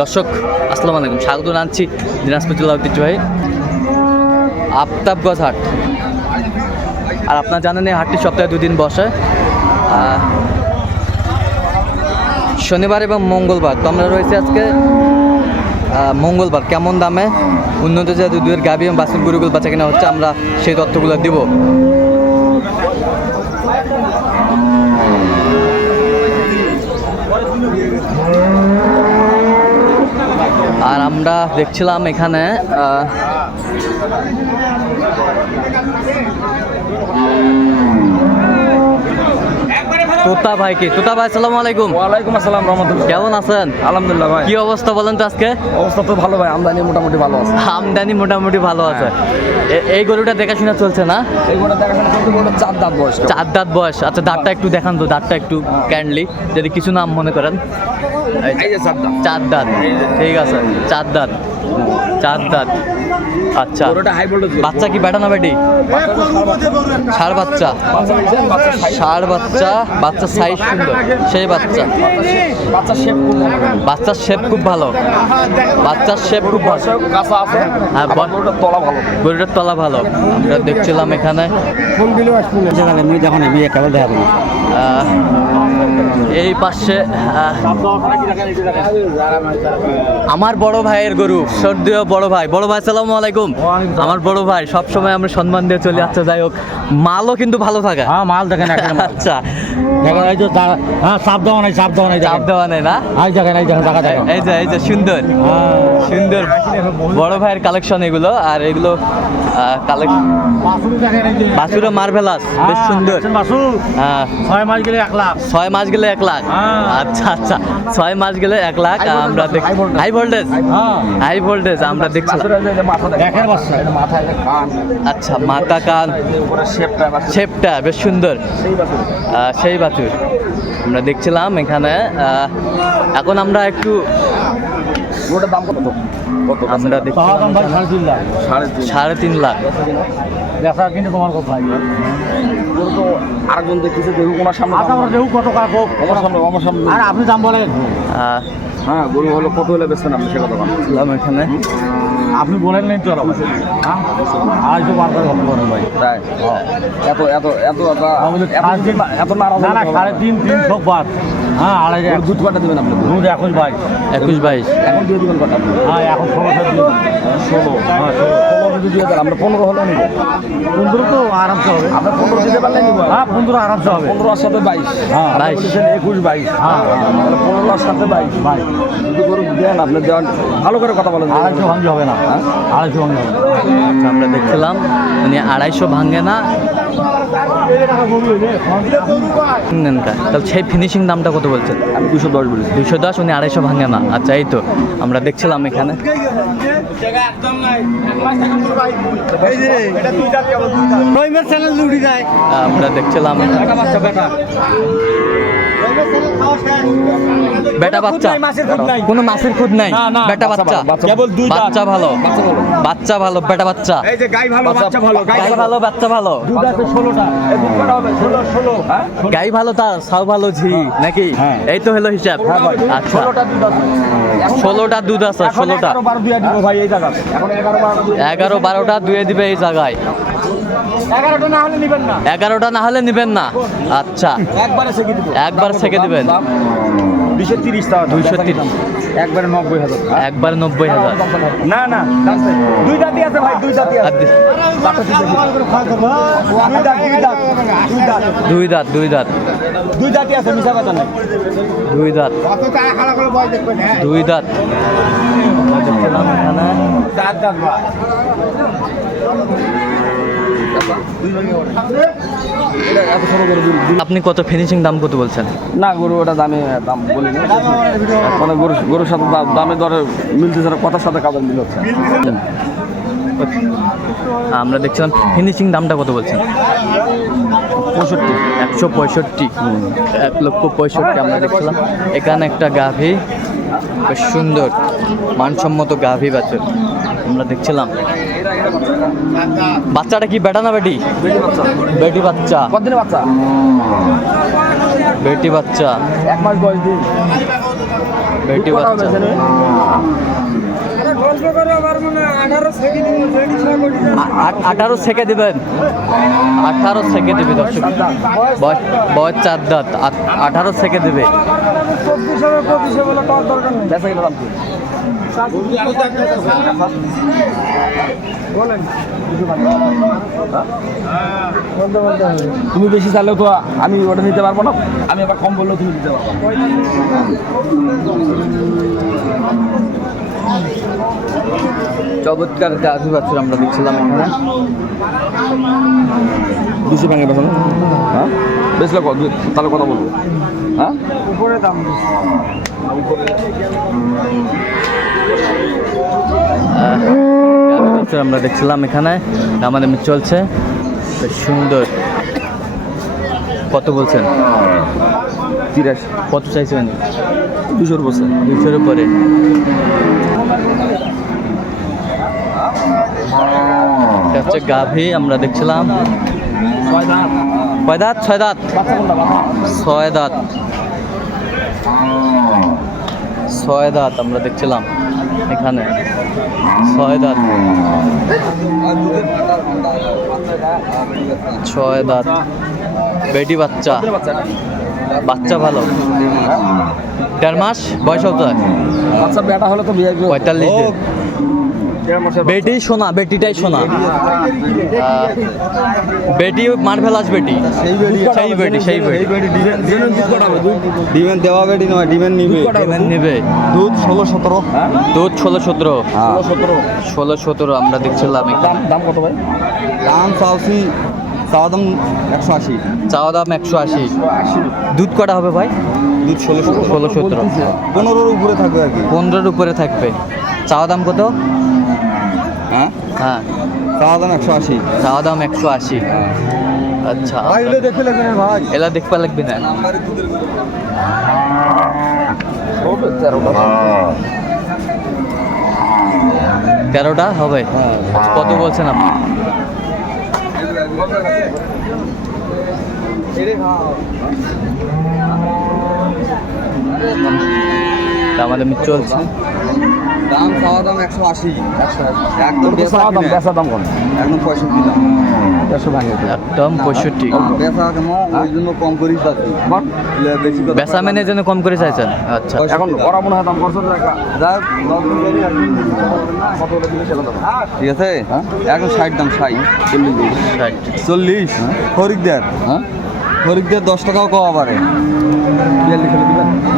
দর্শক, আসসালামু আলাইকুম। স্বাগত জানাচ্ছি দিনাজপুর জেলা ঐতিহ্যবাহী আফতাবগঞ্জ হাট। আর আপনার জানেন এই হাটটি সপ্তাহে দুদিন বসে। শনিবার এবং মঙ্গলবার। তো আমরা রয়েছে আজকে মঙ্গলবার। কেমন দামে? উন্নত জাতীয় দুধের গাভী এবং বাসুর গরুগুলো বাচ্চা কেনা হচ্ছে। আমরা সেই তথ্যগুলো দিব। আর আমরা দেখছিলাম এখানে তোতা ভাই কি? তোতা ভাই আসসালামু আলাইকুম। ওয়ালাইকুম আসসালাম রহমতুল্লাহ। কেমন আছেন? আলহামদুলিল্লাহ ভাই। কি অবস্থা বলেন তো আজকে? অবস্থা তো ভালো ভাই। আমদানি মোটামুটি ভালো আছে। আমদানি মোটামুটি ভালো আছে। এই গরুটা দেখাশোনা চলছে না? এইগুলো দেখাশোনা করতে বলতে চার দাঁত বয়স চার দাঁত বয়স। আচ্ছা দাঁতটা একটু দেখান তো দাঁতটা একটু ক্যান্ডলি যদি কিছু নাম মনে করেন। এই চার দাঁত। ঠিক আছে চার দাঁত। চার দাঁত। আচ্ছা। গরুটা হাই ভোল্টেজ বাচ্চা কি বেটা না বেটি ষাড় বাচ্চা। ষাড় বাচ্চা বাচ্চা সাইজ সুন্দর। সেই বাচ্চা। বাচ্চার শেপ খুব ভালো। বাচ্চার শেপ খুব ভালো। কাঁচা আছে হ্যাঁ, গরুটার তলা ভালো গরুটার তলা ভালো। আমরা দেখছিলাম এখানে। দিলেও আসবে যখন দেখাবো এই পাশে আমার বড় ভাইয়ের গরু সর্দীয় বড় ভাই। বড় ভাই সালামু আলাইকুম। আমার বড় ভাই সবসময় আমরা সম্মান দিয়ে চলে। যাচ্ছে যাই হোক মালও কিন্তু ভালো থাকে হ্যাঁ মাল দেখেন আচ্ছা দেখেন এই যে হ্যাঁ চাপ দেওয়া নাই চাপ দেওয়া নাই দেখেন। দেওয়া নেই না? এই দেখেন এই দেখেন টাকা দেখেন এই যে এই যে সুন্দর। হ্যাঁ। সুন্দর বড় ভাইয়ের কালেকশন এগুলো আর এগুলো কালেকশন এই মার্ভেলাস বেশ সুন্দর। হ্যাঁ। ছয় মাস গেলে এক লাখ। ছয় মাস গেলে এক লাখ। হ্যাঁ। আচ্ছা আচ্ছা। ছয় মাস গেলে এক লাখ আমরা দেখ। হাই ভোল্টেজ হ্যাঁ। হাই ভোল্টেজ আমরা দেখছি। আচ্ছা মাথা কান। শেপটা বেশ সুন্দর। আহ, সেই বাছুর। আমরা দেখছিলাম এখানে এখন আমরা একটু দাম কত? আমরা সাড়ে তিন লাখ। সাড়ে তিন লাখ। দেখা কিন্তু তোমার কথা গরু তো আরেকজন দেখতেছে দেখুক ওনার সামনে আচ্ছা আমরা কত আমার সামনে আমার সামনে আর আপনি দাম বলেন। হ্যাঁ গরু হলো কত হলে বেচছেন আপনি সে কথা বলেন ছিলাম এখানে। আপনি বলেন নাই তো হ্যাঁ? আজ বার করে কত করেন ভাই। তাই? এত এত এত এত এত না না সাড়ে তিন তিন সব বার হ্যাঁ আড়াই গরুর দুধ কটা দিবেন আপনি? দুধ একুশ বাইশ। একুশ বাইশ। এখন দিয়ে দিবেন কটা? হ্যাঁ এখন ষোলো। ষোলো। হ্যাঁ ষোলো যদি দিয়ে দেন আমরা পনেরো হলে নিব। পনেরো তো আরামসে হবে। আপনার পনেরো দিতে পারলে নিব হ্যাঁ পনেরো আরামসে হবে। পনেরো সাথে বাইশ। হ্যাঁ বাইশ। একুশ বাইশ। হ্যাঁ। পনেরো সাথে বাইশ। দেন আপনি দেওয়ান ভালো করে কথা বলেন। আড়াইশো ভাঙতে হবে না। আড়াইশো হবে। আচ্ছা আমরা দেখছিলাম উনি আড়াইশো ভাঙে না। তাহলে সেই ফিনিশিং দামটা কত বলছেন? আমি দুশো দশ বলেছি। দুশো দশ উনি আড়াইশো ভাঙে না। আচ্ছা এই তো, আমরা দেখছিলাম এখানে। আমরা দেখছিলাম বেটা বাচ্চা? কোনো মাছের খুদ নাই? বেটা বাচ্চা কেবল দুই বাচ্চা ভালো। বাচ্চা ভালো। বেটা বাচ্চা। এই যে গাই ভালো বাচ্চা ভালো গাই ভালো। বাচ্চা ভালো। দুধ আছে ষোলোটা। এই দুধ কটা হবে ষোলো ষোলো। হ্যাঁ? গাই ভালো তা সাউ ভালো ঝি নাকি? হ্যাঁ। এই তো হলো হিসাব। আচ্ছা। ষোলোটা দুধ আছে। ষোলোটা দুধ আছে এখন ষোলোটা। এগারো বারো দিয়ে দিব ভাই এই এখন এগারো বারো দিয়ে এগারো বারোটা দুয়ে দিবে এই জায়গায়। এগারোটা না হলে নিবেন না। এগারোটা না হলে নিবেন না। আচ্ছা। একবারে সেকে দিব। একবার সেকে দিবেন। দুশো তিরিশ টাকা দুইশো তিরিশ। একবারে নব্বই হাজার একবার নব্বই হাজার। না না দুই দাঁতই আছে ভাই দুই আর আছে। দুই দাঁত দুই দাঁত দুই দাঁত। দাঁত দাঁত। আছে মিশা কথা নাই। দুই দাঁত। দুই দাঁত। আমরা দাঁত। আপনি কত ফিনিশিং দাম কত বলছেন? না গরু ওটা দামে দাম বলি না মানে গরু গরুর সাথে দামে দরে মিলতেছে কথার সাথে কাজের মিল হচ্ছে? আমরা দেখছিলাম ফিনিশিং দামটা কত বলছেন? পঁয়ষট্টি। একশো পঁয়ষট্টি। এক লক্ষ পঁয়ষট্টি আমরা দেখছিলাম। এখানে একটা গাভী বেশ সুন্দর মানসম্মত গাভী বাছুর। আমরা দেখছিলাম বাচ্চাটা কি বেটা না বেটি? বেটি বাচ্চা। কতদিন বাচ্চা। বেটি বাচ্চা। এক মাস বয়স দিন। বেটি বাচ্চা। আঠারো সেকে দিবেন? আঠারো সেকে দিবে দর্শক। বয়- বয়স চার দাঁত। আঠারো সেকে দিবে। তুমি বেশি চাইলেও তো আমি ওটা নিতে পারব না। আমি আবার কম বললেও তুমি দিতে পারব। চমৎকার গাভী বাছুর আমরা দেখছিলাম এখানে বেশি ভাঙে হ্যাঁ? কত তাহলে কথা বলব। হ্যাঁ? গাভী বাছুর আমরা দেখছিলাম এখানে আমাদের চলছে। সুন্দর। কত বলছেন? তিরাশি। কত চাইছেন? দুশোর বছর দুশোর উপরে। এটা হচ্ছে গাভী আমরা দেখছিলাম। ছয় দাঁত কয় দাঁত? ছয় দাঁত। ছয় দাঁত। ছয় দাঁত আমরা দেখছিলাম এখানে। ছয় দাঁত। ছয় দাঁত। বেটি বাচ্চা। বাচ্চা ভালো। দেড় মাস? বয়স হতো পঁয়তাল্লিশ বেটি সোনা বেটিটাই সোনা। বেটি মার্ভেলাস বেটি। সেই বেটি সেই বেটি ডিমের দেওয়া বেটি নয় ডিমের নিবে। ডিমেন নিবে। দুধ ষোলো সতেরো। দুধ ষোলো সতেরো। ষোলো সতেরো। ষোলো সতেরো আমরা দেখছিলাম এখানে। দাম দাম কত ভাই? দাম চাওছি চাওয়া দাম একশো আশি। চাওয়া দাম একশো আশি। দুধ কটা হবে ভাই? দুধ ষোলো ষোলো সতেরো। পনেরোর উপরে থাকবে আর কি। পনেরোর উপরে থাকবে। চাওয়া দাম কত? হ্যাঁ? হ্যাঁ। চাওয়া দাম একশো আশি। চাওয়া দাম একশো আশি। আচ্ছা লাগবে ভাই। এলা দেখবা লাগবে না। তেরোটা। হবে? কত বলছেন আপনি? আমাদের চলছে। দাম চাওয়া দাম একশো আশি। একদম তো দাম বেচা দাম কম। একদম পঁয়ষট্টি দাম। দেড়শো ভাঙে একদম পঁয়ষট্টি। বেচা কেমন ওই জন্য কম বেশি বেচা মেনে যেন কম করে চাইছেন। আচ্ছা। এখন ওরা মনে হয় দাম দেবো ঠিক আছে? এখন ষাট দাম ষাট। চল্লিশ ষাট। চল্লিশ। হরিকদার হ্যাঁ? হরিকদার দশ টাকাও কওয়া পারে বিয়াল্লিশ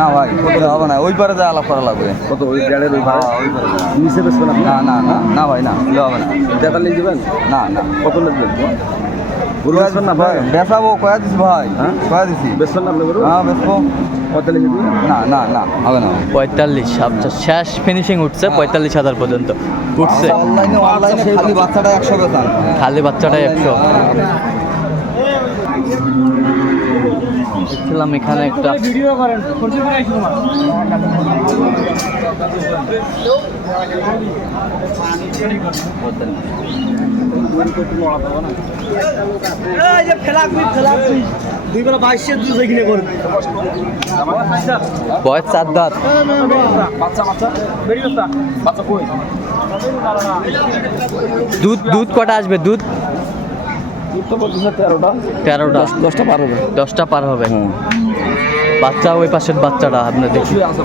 না ভাই হবে না। ওই পারে যা আলাপ করা লাগবে। কত ওই দেড়ের ওই হ্যাঁ, ওই পারে। নিচে না না না না ভাই না ওটা হবে না। তেতাল্লিশ দিবেন না না। কত গরু বেচবেন না ভাই? বেচাবো কয়া দিছি ভাই। হ্যাঁ? কয়া দিছি। বেচবেন না আপনি গরু? হ্যাঁ না না না হবে না। পঁয়তাল্লিশ আচ্ছা শেষ ফিনিশিং উঠছে পঁয়তাল্লিশ হাজার পর্যন্ত। উঠছে। অনলাইনে অনলাইনে খালি বাচ্চাটা একশো খালি বাচ্চাটাই একশো। দেখছিলাম এখানে একটা বয়স বাচ্চা বাচ্চা বাচ্চা দুধ দুধ কটা আসবে? দুধ? তেরোটা তেরোটা। দশটা পার হবে। দশটা পার হবে। বাচ্চা ওই পাশের বাচ্চাটা আপনার দেখি। শুয়ে আছে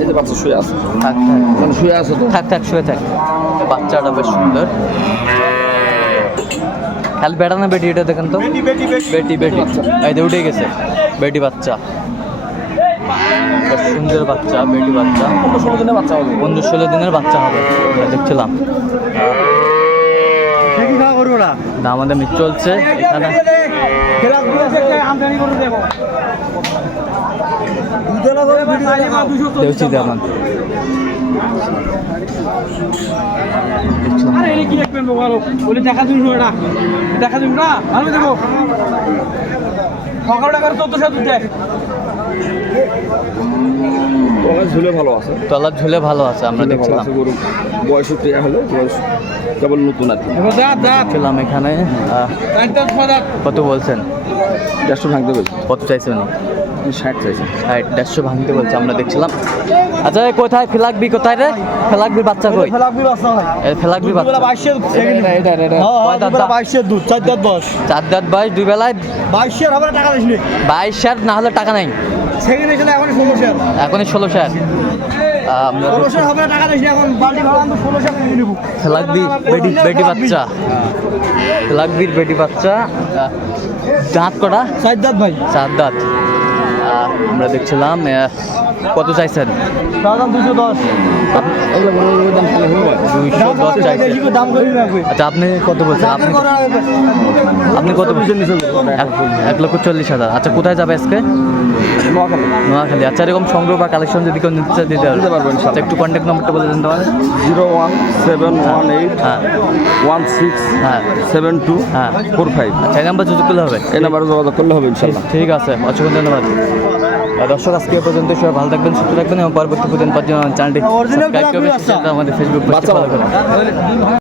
এই যে বাচ্চা শুয়ে আছে। থাক থাক। মানে শুয়ে আছে তো। থাক থাক শুয়ে থাক। বাচ্চাটা বেশ সুন্দর। খালি বেটা না বেটি? এটা দেখেন তো। বেটি বেটি। এই যে উঠে গেছে। বেটি বাচ্চা। সুন্দর বাচ্চা, বেটি বাচ্চা, পনেরো ষোলো দিনের বাচ্চা হবে। পনেরো ষোলো দিনের বাচ্চা হবে দেখছিলাম। আমাদের মিট চলছে, এখানে। আরে কি দেখা দেখা ভালো দেখো। সকাল টাকার চোদ্দশো দুধ দেয়। তোমার ঝুলে ভালো আছে। তলার ঝুলে ভালো আছে আমরা ভালো দেখছিলাম। আছে গরু। বয়স একটু হলে বয়স কেবল নতুন আর এখানে কত বলছেন? দেড়শো ভাঙতে পেরেছি কত চাইছেন ষাট চাইছে। ষাট দেড়শো ভাঙতে বলছে আমরা দেখছিলাম। আচ্ছা কোথায়? ফেলাকবি কোথায় রে? ফেলাকবির বাচ্চা কই? ফেলাকবি বাচ্চা ফেলাকবির বাচ্চা। বাইশের এটা এটা এটা দাঁত দাঁত? বাইশের দুধ চার দাঁত চার দাঁত বয়স দুই বেলায় বাইশের হবে টাকা দিস নি। বাইশ শেয়ার না হলে টাকা নাই। সেকেন্ড এসে এখন ষোলো শেয়ার। এখনই ষোলো শেয়ার। বেটি বাচ্চা। ফেলাকবির বেটি বাচ্চা। দাঁত কটা? চার দাঁত ভাই। চার দাঁত। আমরা দেখছিলাম কত চাইছেন? দুশো। দশ চাইছেন। আচ্ছা আপনি কত বলছেন? আপনি আপনি কত বলছেন? এক লক্ষ চল্লিশ হাজার। আচ্ছা কোথায় যাবে আজকে? নোয়াখালী। নোয়াখালী। আচ্ছা এরকম সংগ্রহ বা কালেকশন যদি কেউ নিতে চায় দিতে আচ্ছা একটু কন্ট্যাক্ট নাম্বারটা বলে দিন তোমার zero one seven one eight হ্যাঁ। ওয়ান সিক্স হ্যাঁ। সেভেন টু হ্যাঁ। Four five. আচ্ছা এই নাম্বার যোগাযোগ করলে হবে? এই নাম্বারে যোগাযোগ করলে হবে ইনশাল্লাহ ঠিক আছে অসংখ্য ধন্যবাদ। দর্শক আজকে পর্যন্ত সবাই ভালো থাকবেন সুস্থ থাকবেন এবং পরবর্তী প্রতিদিন পাওয়ার চ্যানেলটি সাবস্ক্রাইব করবেন। আমাদের ফেসবুক বাচ্চা ফলো করবেন।